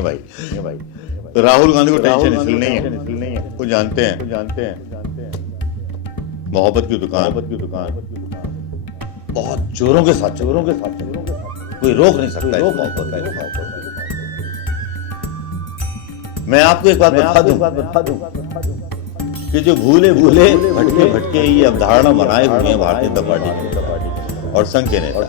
भाई राहुल गांधी को टेंशन इसलिए नहीं है, वो जानते हैं मोहब्बत की दुकान बहुत जोरों के साथ कोई रोक नहीं सकता इस मोहब्बत को। मैं आपको एक बात बता दूं कि जो भूले भटके ये अवधारणा बनाए हुए हैं भारतीय जनता पार्टी और संघ के नेता।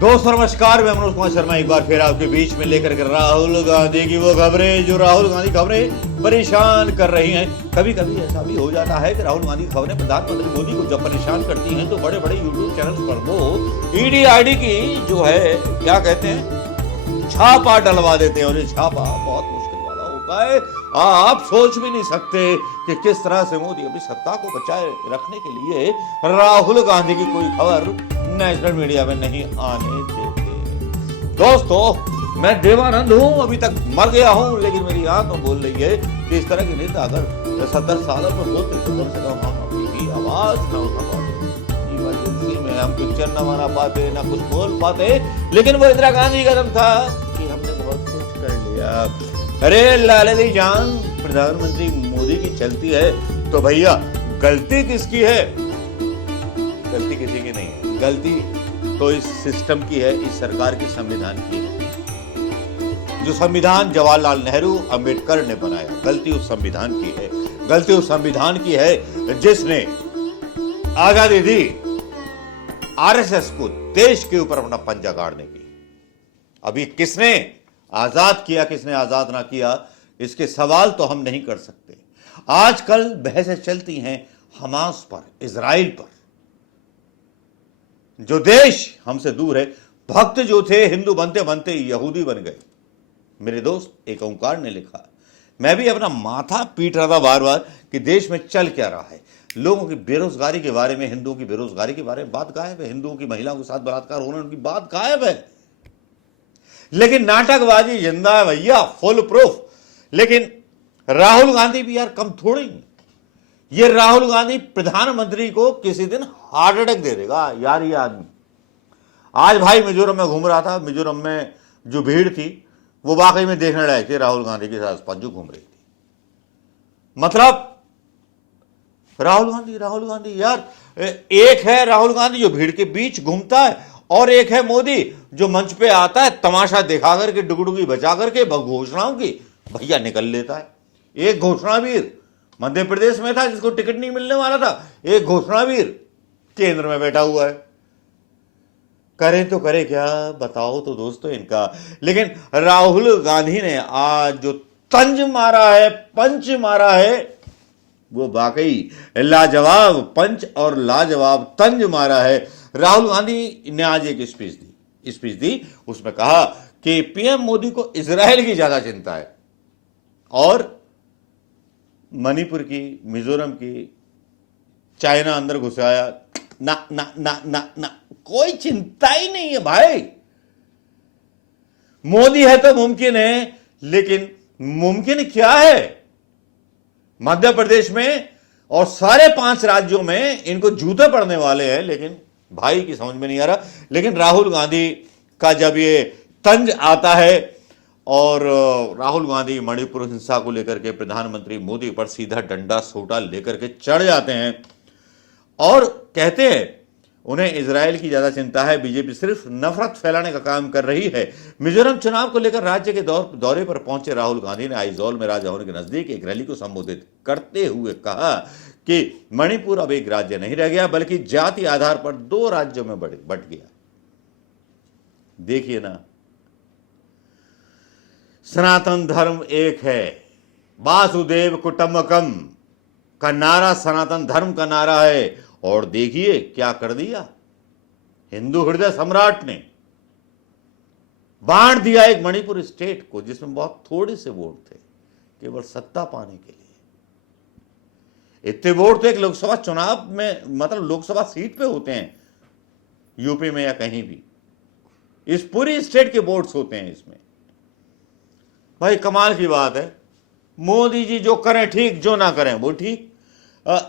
दोस्तों नमस्कार, मैं मनोज कुमार शर्मा एक बार फिर आपके बीच में लेकर के राहुल गांधी की वो खबरें जो राहुल गांधी खबरें परेशान कर रही हैं। कभी कभी ऐसा भी हो जाता है कि राहुल गांधी की खबरें प्रधानमंत्री मोदी को जब परेशान करती हैं तो बड़े बड़े यूट्यूब चैनल पर वो ईडी आईडी की जो है क्या कहते हैं छापा डलवा देते हैं और ये छापा बहुत मुश्किल वाला होता है। आप सोच भी नहीं सकते कि किस तरह से मोदी अपनी सत्ता को बचाए रखने के लिए राहुल गांधी की कोई खबर नेशनल मीडिया में नहीं आने देते। दोस्तों मैं देवानंद हूं, अभी तक मर गया हूं, लेकिन मेरी आंखें बोल रही है कि इस तरह के नेता अगर 70 सालों पर होते तो कम से कम हम अपनी भी आवाज न उठा पाते। इमरजेंसी में हम पिक्चर न बना पाते, न कुछ बोल पाते, लेकिन वो इंदिरा गांधी का दम था कि हमने बहुत कुछ कर लिया। अरे लालजी जान, प्रधानमंत्री मोदी की चलती है तो भैया गलती किसकी है? गलती किसी की नहीं है, गलती तो इस सिस्टम की है, इस सरकार की, संविधान की है। जो संविधान जवाहरलाल नेहरू अंबेडकर ने बनाया, गलती उस संविधान की है। गलती उस संविधान की है जिसने आजादी दी आरएसएस को देश के ऊपर अपना पंजा गाड़ने की। अभी किसने आजाद किया, किसने आजाद ना किया, इसके सवाल तो हम नहीं कर सकते। आजकल बहसें चलती हैं हमास पर, इजराइल पर। जो देश हमसे दूर है, भक्त जो थे हिंदू बनते बनते यहूदी बन गए। मेरे दोस्त एक ओंकार ने लिखा, मैं भी अपना माथा पीट रहा था बार बार कि देश में चल क्या रहा है। लोगों की बेरोजगारी के बारे में, हिंदुओं की बेरोजगारी के बारे में बात गायब है। हिंदुओं की महिलाओं के साथ बलात्कार होने उनकी बात गायब है। लेकिन नाटकबाजी जिंदा है भैया, फुल प्रूफ। लेकिन राहुल गांधी भी यार कम थोड़ी। ये राहुल गांधी प्रधानमंत्री को किसी दिन हार्ट अटैक दे देगा यार ये आदमी। आज भाई मिजोरम में घूम रहा था, मिजोरम में जो भीड़ थी वो वाकई में देखने लायक थी। राहुल गांधी के साथ जो घूम रही थी, मतलब राहुल गांधी यार, एक है राहुल गांधी जो भीड़ के बीच घूमता है और एक है मोदी जो मंच पे आता है तमाशा दिखा करके, डुगडुगी बचा करके घोषणाओं की भैया निकल लेता है। एक घोषणावीर मध्य प्रदेश में था जिसको टिकट नहीं मिलने वाला था, एक घोषणावीर केंद्र में बैठा हुआ है। करें तो करे क्या, बताओ तो दोस्तों इनका। लेकिन राहुल गांधी ने आज जो तंज मारा है, पंच मारा है, वो वाकई लाजवाब पंच और लाजवाब तंज मारा है। राहुल गांधी ने आज एक स्पीच दी, उसमें कहा कि पीएम मोदी को इजराइल की ज्यादा चिंता है और मणिपुर की, मिजोरम की, चाइना अंदर घुसाया, ना ना ना ना ना, कोई चिंता ही नहीं है भाई। मोदी है तो मुमकिन है, लेकिन मुमकिन क्या है? मध्य प्रदेश में और सारे 5 राज्यों में इनको जूते पड़ने वाले हैं, लेकिन भाई की समझ में नहीं आ रहा। लेकिन राहुल गांधी का जब ये तंज आता है और राहुल गांधी मणिपुर हिंसा को लेकर के प्रधानमंत्री मोदी पर सीधा डंडा सोटा लेकर के चढ़ जाते हैं और कहते हैं उन्हें इजराइल की ज्यादा चिंता है, बीजेपी सिर्फ नफरत फैलाने का काम कर रही है। मिजोरम चुनाव को लेकर राज्य के दौरे पर पहुंचे राहुल गांधी ने आइजोल में राजभवन के नजदीक एक रैली को संबोधित करते हुए कहा कि मणिपुर अब एक राज्य नहीं रह गया, बल्कि जाति आधार पर 2 राज्यों में बंट गया। देखिए ना, सनातन धर्म एक है, वासुदेव कुटुंबकम का नारा सनातन धर्म का नारा है, और देखिए क्या कर दिया हिंदू हृदय सम्राट ने। बांट दिया एक मणिपुर स्टेट को जिसमें बहुत थोड़े से वोट थे, केवल सत्ता पाने के लिए। इतने वोट तो एक लोकसभा चुनाव में, मतलब लोकसभा सीट पे होते हैं यूपी में या कहीं भी, इस पूरी स्टेट के वोट्स होते हैं इसमें। भाई कमाल की बात है। मोदी जी जो करें ठीक, जो ना करें वो ठीक।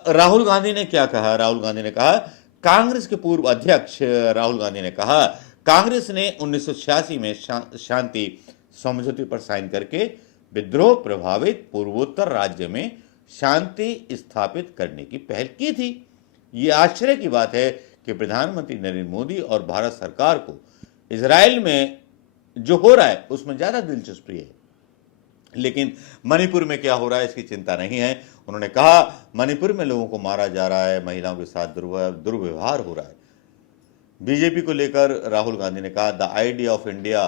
राहुल गांधी ने क्या कहा? राहुल गांधी ने कहा, कांग्रेस के पूर्व अध्यक्ष राहुल गांधी ने कहा, कांग्रेस ने 1986 में शांति समझौते पर साइन करके विद्रोह प्रभावित पूर्वोत्तर राज्य में शांति स्थापित करने की पहल की थी। यह आश्चर्य की बात है कि प्रधानमंत्री नरेंद्र मोदी और भारत सरकार को इजराइल में जो हो रहा है उसमें ज्यादा दिलचस्पी है, लेकिन मणिपुर में क्या हो रहा है इसकी चिंता नहीं है। उन्होंने कहा, मणिपुर में लोगों को मारा जा रहा है, महिलाओं के साथ दुर्व्यवहार हो रहा है। बीजेपी को लेकर राहुल गांधी ने कहा, the idea of India,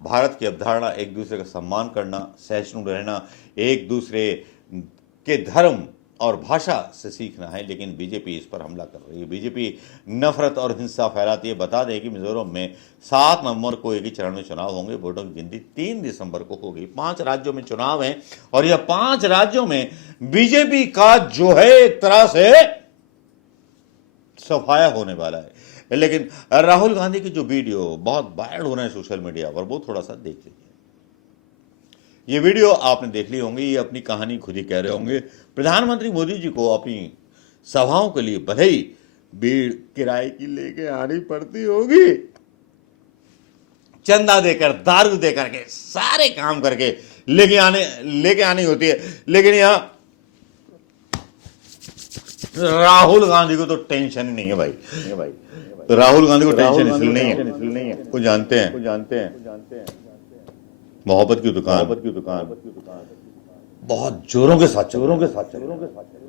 Bharat की अवधारणा एक दूसरे का सम्मान करना, सहिष्णु रहना, एक दूसरे के धर्म और भाषा से सीखना है, लेकिन बीजेपी इस पर हमला कर रही है। बीजेपी नफरत और हिंसा फैलाती है। बता दें कि मिजोरम में 7 नवंबर को एक ही चरण में चुनाव होंगे। वोटों की गिनती 3 दिसंबर को होगी। 5 राज्यों में चुनाव हैं और यह 5 राज्यों में बीजेपी का जो है एक तरह से सफाया होने वाला है। लेकिन राहुल गांधी की जो वीडियो बहुत वायरल हो रहे हैं सोशल मीडिया पर, वो थोड़ा सा देख लीजिए। ये वीडियो आपने देख ली होंगी, ये अपनी कहानी खुद ही कह रहे होंगे। प्रधानमंत्री मोदी जी को अपनी सभाओं के लिए भले ही भीड़ किराए की लेके आनी पड़ती होगी, चंदा देकर, दारू देकर के, सारे काम करके लेके आनी होती है, लेकिन यहां राहुल गांधी को तो टेंशन ही नहीं है भाई। राहुल गांधी को टेंशन इसलिए नहीं है, वो जानते हैं मोहब्बत की दुकान बहुत जोरों के साथ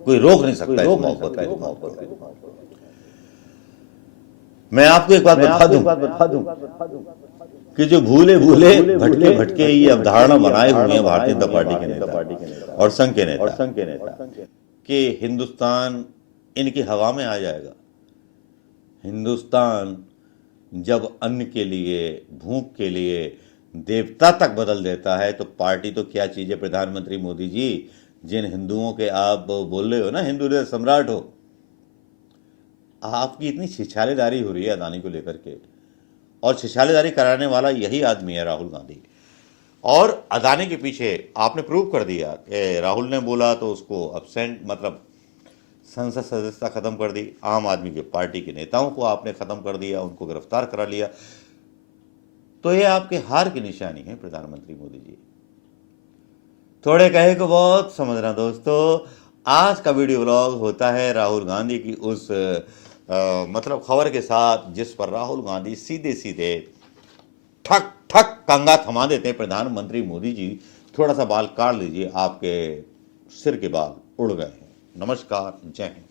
कोई रोक नहीं सकता इस मोहब्बत का। मैं आपको एक बात बता दूं कि जो भूले भटके ये अवधारणा बनाए हुए हैं भारतीय जनता पार्टी के नेता और संघ के नेता कि हिंदुस्तान इनकी हवा में आ जाएगा। हिंदुस्तान जब अन्न के लिए, भूख के लिए देवता तक बदल देता है तो पार्टी तो क्या चीज है। प्रधानमंत्री मोदी जी, जिन हिंदुओं के आप बोल रहे हो ना, हिंदू सम्राट हो, आपकी इतनी छिछालेदारी हो रही है अदानी को लेकर के, और छिछालेदारी कराने वाला यही आदमी है राहुल गांधी। और अदानी के पीछे आपने प्रूव कर दिया कि राहुल ने बोला तो उसको अब्सेंट, मतलब संसद सदस्यता खत्म कर दी। आम आदमी के पार्टी के नेताओं को आपने खत्म कर दिया, उनको गिरफ्तार करा लिया। तो ये आपके हार की निशानी है प्रधानमंत्री मोदी जी। थोड़े कहे को बहुत समझना दोस्तों। आज का वीडियो व्लॉग होता है राहुल गांधी की उस मतलब खबर के साथ जिस पर राहुल गांधी सीधे सीधे ठक ठक कंगा थमा देते हैं प्रधानमंत्री मोदी जी। थोड़ा सा बाल काट लीजिए, आपके सिर के बाल उड़ गए हैं। नमस्कार, जय हिंद।